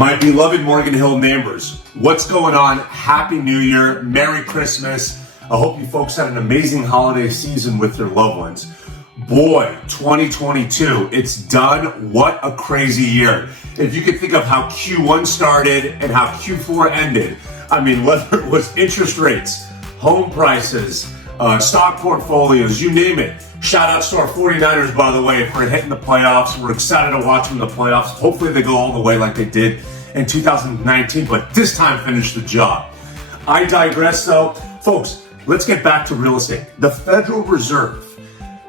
My beloved Morgan Hill neighbors, what's going on? Happy New Year, Merry Christmas. I hope you folks had an amazing holiday season with your loved ones. Boy, 2022, it's done. What a crazy year. If you could think of how Q1 started and how Q4 ended, I mean, whether it was interest rates, home prices, stock portfolios, you name it. Shout out to our 49ers, by the way, for hitting the playoffs. We're excited to watch them in the playoffs. Hopefully they go all the way like they did in 2019, but this time finish the job. I digress though. Folks, let's get back to real estate. The Federal Reserve.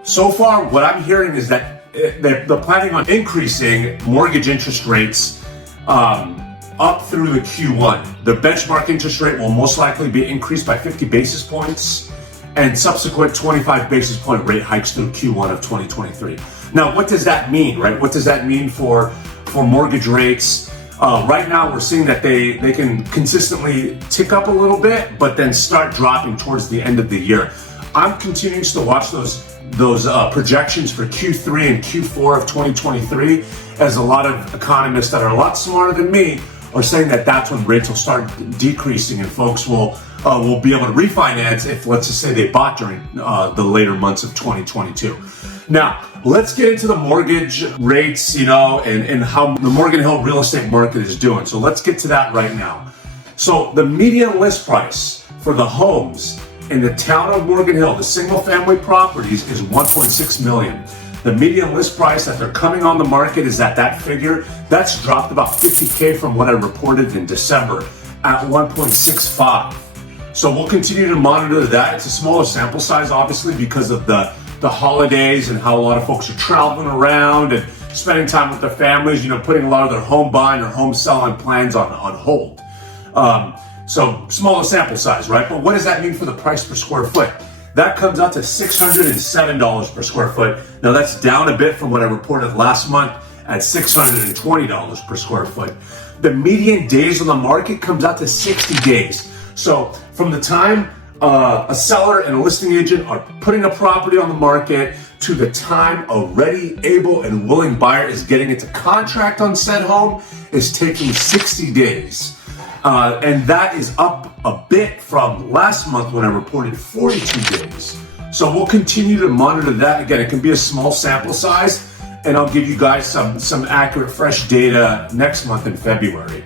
So far, what I'm hearing is that they're planning on increasing mortgage interest rates up through the Q1. The benchmark interest rate will most likely be increased by 50 basis points and subsequent 25 basis point rate hikes through Q1 of 2023. Now, what does that mean, right? What does that mean for mortgage rates? Right now, we're seeing that they can consistently tick up a little bit, but then start dropping towards the end of the year. I'm continuing to watch those projections for Q3 and Q4 of 2023, as a lot of economists that are a lot smarter than me are saying that that's when rates will start decreasing and folks will be able to refinance if, let's just say, they bought during the later months of 2022. Now, let's get into the mortgage rates, and how the Morgan Hill real estate market is doing. So let's get to that right now. So the median list price for the homes in the town of Morgan Hill, the single family properties, is $1.6 million. The median list price that they're coming on the market is at that figure. That's dropped about $50K from what I reported in December at $1.65. So we'll continue to monitor that. It's a smaller sample size, obviously, because of the holidays and how a lot of folks are traveling around and spending time with their families, putting a lot of their home buying or home selling plans on hold. So smaller sample size, right? But what does that mean for the price per square foot? That comes out to $607 per square foot. Now that's down a bit from what I reported last month at $620 per square foot. The median days on the market comes out to 60 days. So from the time a seller and a listing agent are putting a property on the market to the time a ready, able, and willing buyer is getting into contract on said home is taking 60 days. And that is up a bit from last month when I reported 42 days. So we'll continue to monitor that. Again, it can be a small sample size, and I'll give you guys some accurate, fresh data next month in February.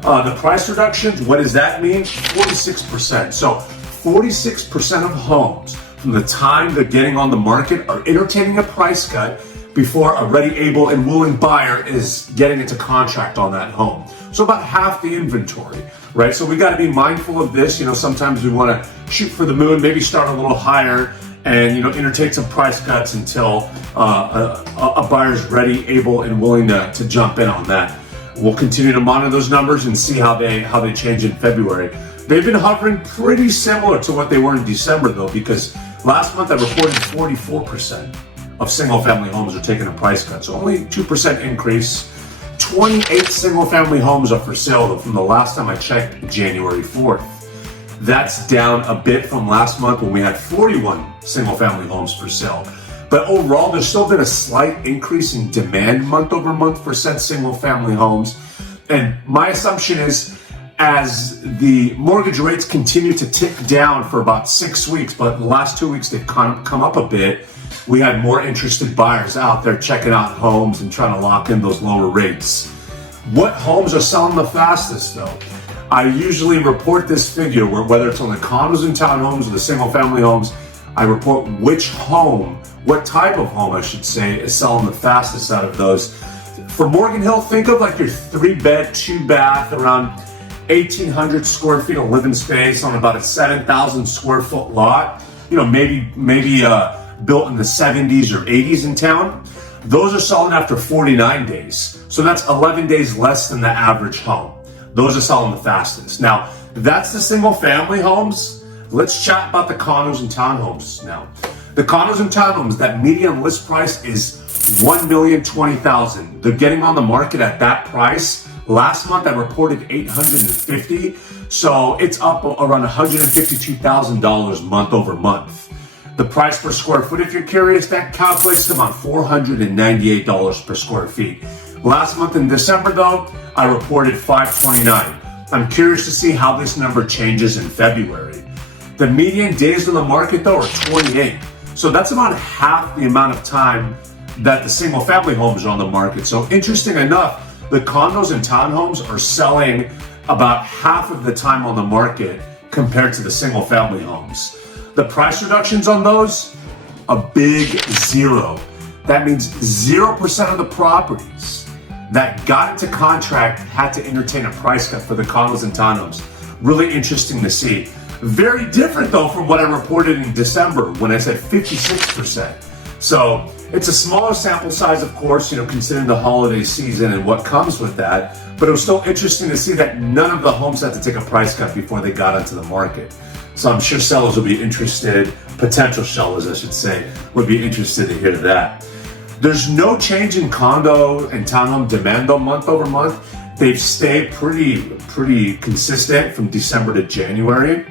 The price reductions, what does that mean? 46%. So 46% of homes from the time they're getting on the market are entertaining a price cut before a ready, able, and willing buyer is getting into contract on that home. So about half the inventory, right? So we got to be mindful of this. Sometimes we want to shoot for the moon, maybe start a little higher and, entertain some price cuts until a buyer's ready, able, and willing to jump in on that. We'll continue to monitor those numbers and see how they change in February. They've been hovering pretty similar to what they were in December, though, because last month I reported 44% of single-family homes are taking a price cut. So only 2% increase. 28 single-family homes are for sale, though, from the last time I checked, January 4th. That's down a bit from last month when we had 41 single-family homes for sale. But overall, there's still been a slight increase in demand month over month for said single-family homes. And my assumption is, as the mortgage rates continue to tick down for about 6 weeks, but the last 2 weeks they've come up a bit, we had more interested buyers out there checking out homes and trying to lock in those lower rates. What homes are selling the fastest, though? I usually report this figure where, whether it's on the condos and townhomes or the single-family homes, I report which home, what type of home I should say, is selling the fastest out of those. For Morgan Hill, think of like your 3-bed, 2-bath, around 1,800 square feet of living space on about a 7,000 square foot lot. Maybe built in the 70s or 80s in town. Those are selling after 49 days. So that's 11 days less than the average home. Those are selling the fastest. Now, that's the single family homes. Let's chat about the condos and townhomes now. The condos and townhomes, that median list price is $1,020,000. They're getting on the market at that price. Last month I reported $850. So it's up around $152,000 month over month. The price per square foot, if you're curious, that calculates to about $498 per square feet. Last month in December though, I reported 529. I'm curious to see how this number changes in February. The median days on the market though are 28. So that's about half the amount of time that the single family homes are on the market. So interesting enough, the condos and townhomes are selling about half of the time on the market compared to the single family homes. The price reductions on those, a big zero. That means 0% of the properties that got into contract had to entertain a price cut for the condos and townhomes. Really interesting to see. Very different though from what I reported in December when I said 56%. So it's a smaller sample size, of course, considering the holiday season and what comes with that. But it was still interesting to see that none of the homes had to take a price cut before they got onto the market. So I'm sure sellers will be interested, potential sellers, I should say, would be interested to hear that. There's no change in condo and townhome demand though month over month. They've stayed pretty consistent from December to January.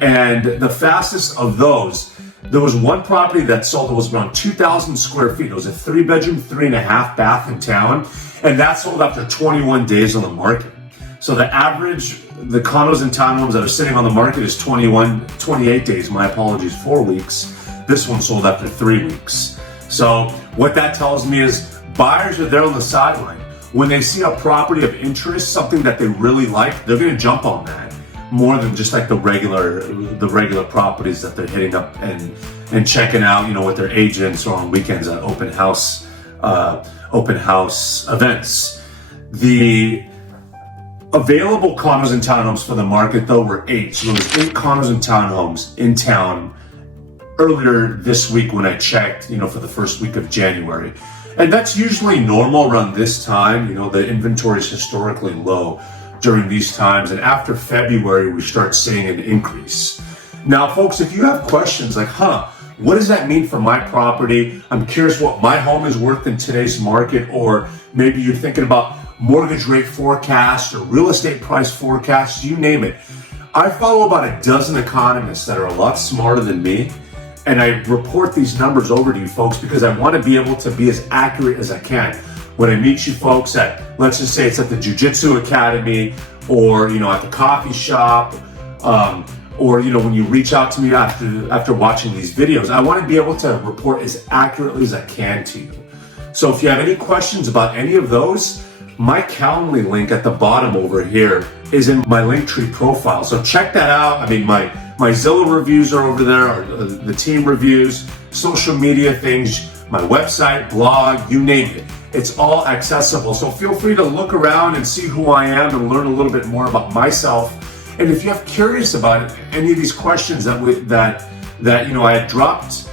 And the fastest of those, there was one property that sold that was around 2,000 square feet. It was a 3-bedroom, 3.5 bath in town. And that sold after 21 days on the market. So the average, the condos and townhomes that are sitting on the market is 28 days. My apologies, 4 weeks. This one sold after 3 weeks. So what that tells me is buyers are there on the sideline. When they see a property of interest, something that they really like, they're going to jump on that more than just like the regular properties that they're hitting up and checking out, with their agents or on weekends at open house events. The available condos and townhomes for the market though were 8. So there was 8 condos and townhomes in town earlier this week when I checked, for the first week of January. And that's usually normal around this time. The inventory is historically low during these times. And after February, we start seeing an increase. Now, folks, if you have questions like, what does that mean for my property? I'm curious what my home is worth in today's market, or maybe you're thinking about mortgage rate forecasts or real estate price forecasts, you name it. I follow about a dozen economists that are a lot smarter than me. And I report these numbers over to you folks because I want to be able to be as accurate as I can. When I meet you folks at, let's just say it's at the Jiu-Jitsu Academy or, at the coffee shop, or, when you reach out to me after watching these videos, I want to be able to report as accurately as I can to you. So if you have any questions about any of those, my Calendly link at the bottom over here is in my Linktree profile. So check that out. I mean, my Zillow reviews are over there, or the team reviews, social media things, my website, blog, you name it. It's all accessible. So feel free to look around and see who I am and learn a little bit more about myself. And if you're curious about any of these questions that I had dropped,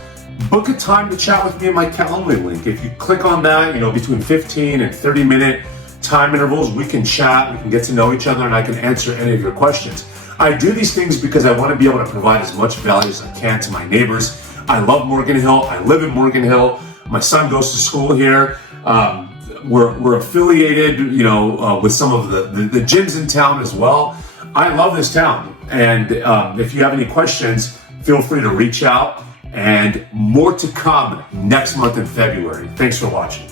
book a time to chat with me in my Calendly link. If you click on that, between 15 and 30 minute time intervals, we can chat, we can get to know each other, and I can answer any of your questions. I do these things because I want to be able to provide as much value as I can to my neighbors. I love Morgan Hill. I live in Morgan Hill. My son goes to school here. We're affiliated, with some of the gyms in town as well. I love this town. And if you have any questions, feel free to reach out. And more to come next month in February. Thanks for watching.